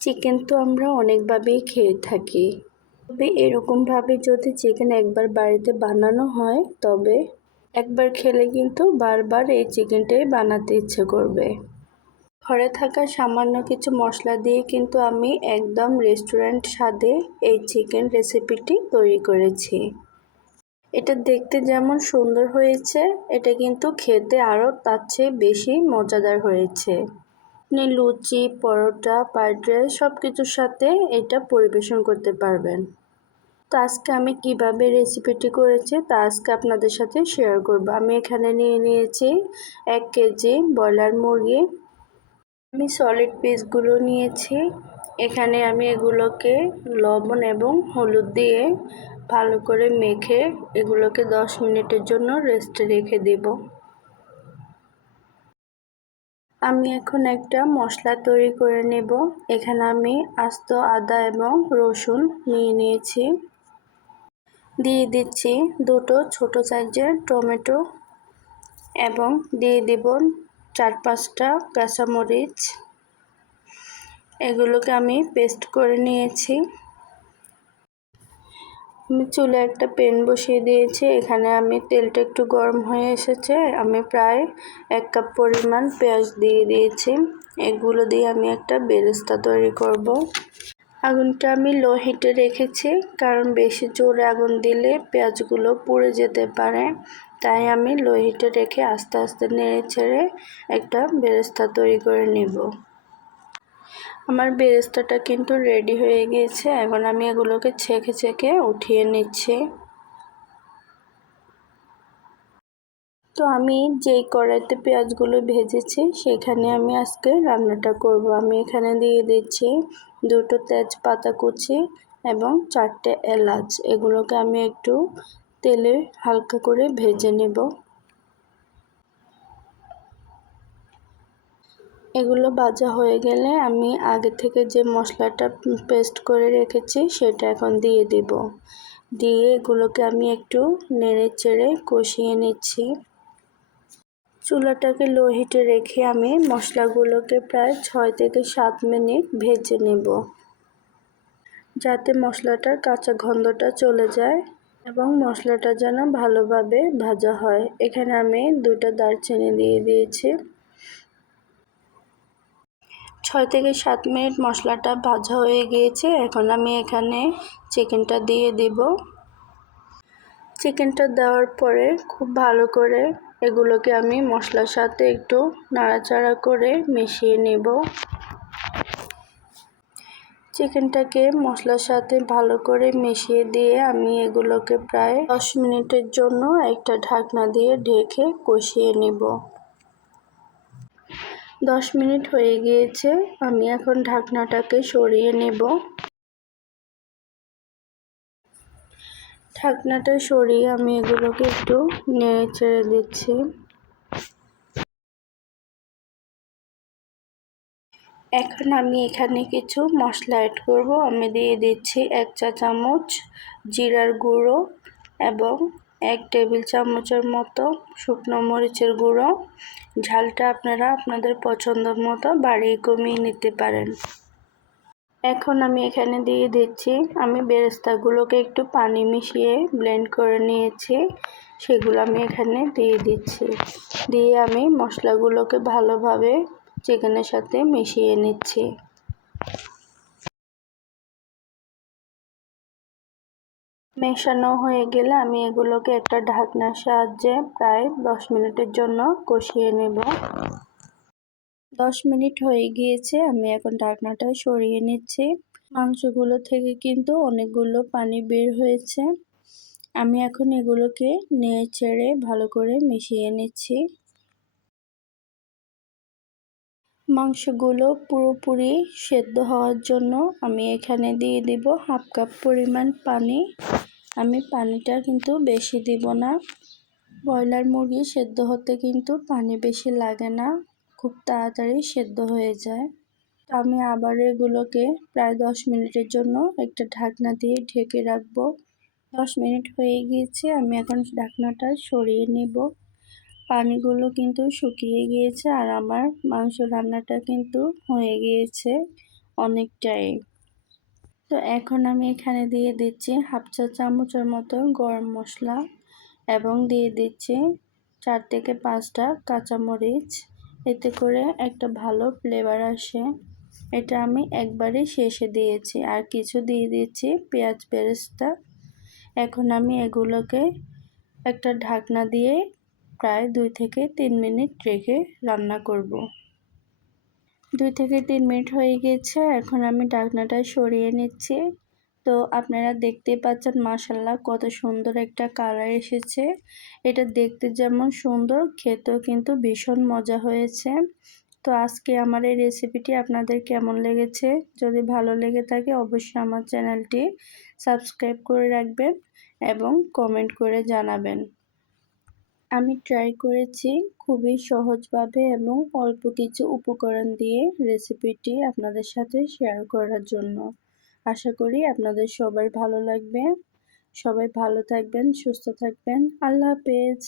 Chicken তো আমরা অনেকভাবেই খেয়ে থাকি। তবে এরকমভাবে যদি চিকেন একবার বাড়িতে বানানো হয়, তবে একবার খেলে কিন্তু বারবার এই চিকেনটাই বানাতে ইচ্ছে করবে। ঘরে থাকা সামান্য কিছু মশলা দিয়ে কিন্তু আমি একদম রেস্টুরেন্ট স্বাদে এই চিকেন রেসিপিটি তৈরি করেছি। এটা দেখতে যেমন সুন্দর হয়েছে, এটা কিন্তু খেতে আরও তার চেয়ে বেশি মজাদার হয়েছে। আপনি লুচি, পরোটা, ফ্রাইড রাইস সব কিছুর সাথে এটা পরিবেশন করতে পারবেন। তো আজকে আমি কীভাবে রেসিপিটি করেছি তা আজকে আপনাদের সাথে শেয়ার করব। আমি এখানে নিয়ে নিয়েছি এক কেজি ব্রয়লার মুরগি। আমি সলিড পিসগুলো নিয়েছি। এখানে আমি এগুলোকে লবণ এবং হলুদ দিয়ে ভালো করে মেখে এগুলোকে দশ মিনিটের জন্য রেস্টে রেখে দেব। আমি এখন একটা মশলা তৈরি করে নেব। এখানে আমি আস্ত আদা এবং রসুন নিয়ে নিয়েছি। দিয়ে দিচ্ছি দুটো ছোট সাইজের টমেটো এবং দিয়ে দিব চার পাঁচটা কাঁচামরিচ। এগুলোকে আমি পেস্ট করে নিয়েছি। আমি চুলে একটা পেন বসিয়ে দিয়েছি। এখানে আমি তেলটা একটু গরম হয়ে এসেছে। আমি প্রায় এক কাপ পরিমাণ পেঁয়াজ দিয়ে দিয়েছি। এগুলো দিয়ে আমি একটা বেরেস্তা তৈরি করব। আগুনটা আমি লো হিটে রেখেছি, কারণ বেশি জোরে আগুন দিলে পেঁয়াজগুলো পুড়ে যেতে পারে। তাই আমি লো হিটে রেখে আস্তে আস্তে নেড়ে ছেড়ে একটা বেরেস্তা তৈরি করে নেব। আমার বেরেস্তাটা কিন্তু রেডি হয়ে গিয়েছে। এখন আমি এগুলোকে ছেঁকে ছেঁকে উঠিয়ে নিচ্ছি। তো আমি যেই কড়াইতে পেঁয়াজগুলো ভেজেছি, সেখানে আমি আজকে রান্নাটা করব। আমি এখানে দিয়ে দিচ্ছি দুটো তেজপাতা কুচি এবং চারটে এলাচ। এগুলোকে আমি একটু তেলে হালকা করে ভেজে নেব। এগুলো ভাজা হয়ে গেলে আমি আগে থেকে যে মশলাটা পেস্ট করে রেখেছি সেটা এখন দিয়ে দিব। দিয়ে এগুলোকে আমি একটু নেড়ে চেড়ে কষিয়ে নিচ্ছি। চুলাটাকে লো হিটে রেখে আমি মশলাগুলোকে প্রায় ছয় থেকে সাত মিনিট ভেজে নেব। যাতে মশলাটার কাঁচা গন্ধটা চলে যায় এবং মশলাটা যেন ভালোভাবে ভাজা হয়। এখানে আমি দুটো দারচিনি দিয়ে দিয়েছি। ছয় থেকে সাত মিনিট মশলাটা ভাজা হয়ে গিয়েছে। এখন আমি এখানে চিকেনটা দিয়ে দিব। চিকেনটা দেওয়ার পরে খুব ভালো করে এগুলোকে আমি মশলার সাথে একটু নাড়াচাড়া করে মিশিয়ে নেব। চিকেনটাকে মশলার সাথে ভালো করে মিশিয়ে দিয়ে আমি এগুলোকে প্রায় দশ মিনিটের জন্য একটা ঢাকনা দিয়ে ঢেকে কষিয়ে নেব। দশ মিনিট হয়ে গিয়েছে, আমি এখন ঢাকনাটাকে সরিয়ে নেব। ঢাকনাটা সরিয়ে আমি এগুলোকে একটু নেড়ে চেড়ে দিচ্ছি। এখন আমি এখানে কিছু মশলা অ্যাড করব। আমি দিয়ে দিচ্ছি এক চা চামচ জিরার গুঁড়ো এবং এক টেবিল চামচের মতো শুকনো মরিচের গুঁড়ো। ঝালটা আপনারা আপনাদের পছন্দ মতো বাড়িয়ে কমিয়ে নিতে পারেন। এখন আমি এখানে দিয়ে দিচ্ছি, আমি বেরেস্তাগুলোকে একটু পানি মিশিয়ে ব্লেন্ড করে নিয়েছি, সেগুলো আমি এখানে দিয়ে দিচ্ছি। দিয়ে আমি মশলাগুলোকে ভালোভাবে চিকেনের সাথে মিশিয়ে নিচ্ছি। মেশানো হয়ে গেলে আমি এগুলোকে একটা ঢাকনার সাহায্যে প্রায় দশ মিনিটের জন্য কষিয়ে নেব। দশ মিনিট হয়ে গিয়েছে, আমি এখন ঢাকনাটা সরিয়ে নিচ্ছি। মাংসগুলো থেকে কিন্তু অনেকগুলো পানি বের হয়েছে। আমি এখন এগুলোকে নেড়ে ছেড়ে ভালো করে মিশিয়ে নিচ্ছি। মাংসগুলো পুরোপুরি সেদ্ধ হওয়ার জন্য আমি এখানে দিয়ে দিব হাফ কাপ পরিমাণ পানি। আমি পানিটা কিন্তু বেশি দিব না। ব্রয়লার মুরগি সেদ্ধ হতে কিন্তু পানি বেশি লাগে না, খুব তাড়াতাড়ি সেদ্ধ হয়ে যায়। তো আমি আবার এগুলোকে প্রায় দশ মিনিটের জন্য একটা ঢাকনা দিয়ে ঢেকে রাখব। দশ মিনিট হয়ে গিয়েছে, আমি এখন ঢাকনাটা সরিয়ে নেব। পানিগুলো কিন্তু শুকিয়ে গিয়েছে আর আমার মাংস রান্নাটা কিন্তু হয়ে গিয়েছে অনেকটাই। তো এখন আমি এখানে দিয়ে দিচ্ছি হাফ চা চামচের মতো গরম মশলা এবং দিয়ে দিচ্ছি চার থেকে পাঁচটা কাঁচামরিচ। এতে করে একটা ভালো ফ্লেভার আসে। এটা আমি একবারে শেষে দিয়েছি। আর কিছু দিয়ে দিচ্ছি পেঁয়াজ বেরেস্তা। এখন আমি এগুলোকে একটা ঢাকনা দিয়ে প্রায় দুই থেকে তিন মিনিট রেখে রান্না করব। দুই থেকে তিন মিনিট হয়ে গেছে, এখন আমি ঢাকনাটা সরিয়ে নিচ্ছি। তো আপনারা দেখতেই পাচ্ছেন মাসাল্লাহ কত সুন্দর একটা কালার এসেছে। এটা দেখতে যেমন সুন্দর, খেতেও কিন্তু ভীষণ মজা হয়েছে। তো আজকে আমার এই রেসিপিটি আপনাদের কেমন লেগেছে? যদি ভালো লেগে থাকে অবশ্যই আমার চ্যানেলটি সাবস্ক্রাইব করে রাখবেন এবং কমেন্ট করে জানাবেন। আমি ট্রাই করেছি খুবই সহজভাবে এবং অল্প কিছু উপকরণ দিয়ে রেসিপিটি আপনাদের সাথে শেয়ার করার জন্য। আশা করি আপনাদের সবার ভালো লাগবে। সবাই ভালো থাকবেন, সুস্থ থাকবেন। আল্লাহ হাফেজ।